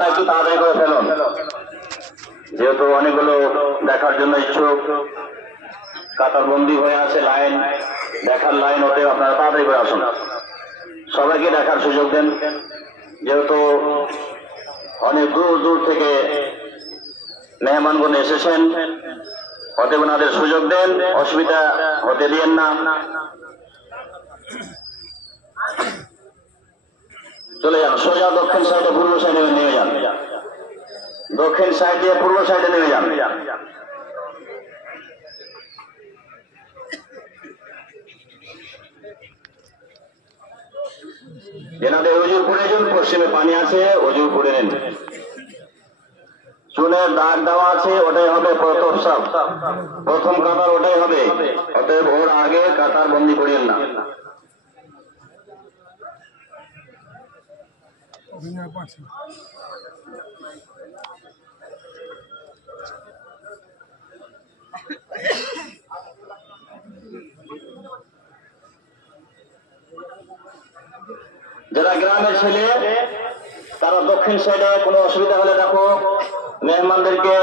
কাজটা একটু তাড়াতাড়ি করে ফেলুন, যেহেতু অনেকগুলো দেখার জন্য ইচ্ছুক। কাতার বন্দী হয়ে আছে লাইন, দেখার লাইন, ওতে আপনারা তাড়াতাড়ি করে আসুন, সবাইকে দেখার সুযোগ দেন। যেহেতু অনেক দূর দূর থেকে মেহমানগণ এসেছেন, অতএব ওনাদের সুযোগ দেন, অসুবিধা হতে দিয়েন না। চলে যান সোজা দক্ষিণ সাইডে, পূর্ব সাইডে নেমে যান, দক্ষিণ সাইড দিয়ে পূর্ব সাইডে নেমে যান। যেনাদের অজুর প্রয়োজন, পশ্চিমে পানি আছে, অজু করে নেন। চুনের দাগ দেওয়া আছে, ওটাই হবে প্রথম সাপ, প্রথম কাতার ওটাই হবে, অতএব ওর আগে কাতার বন্দি করিয়েন না। যারা গ্রামের ছেলে তারা দক্ষিণ সাইডে, কোনো অসুবিধা হলে দেখো মেহমানদেরকে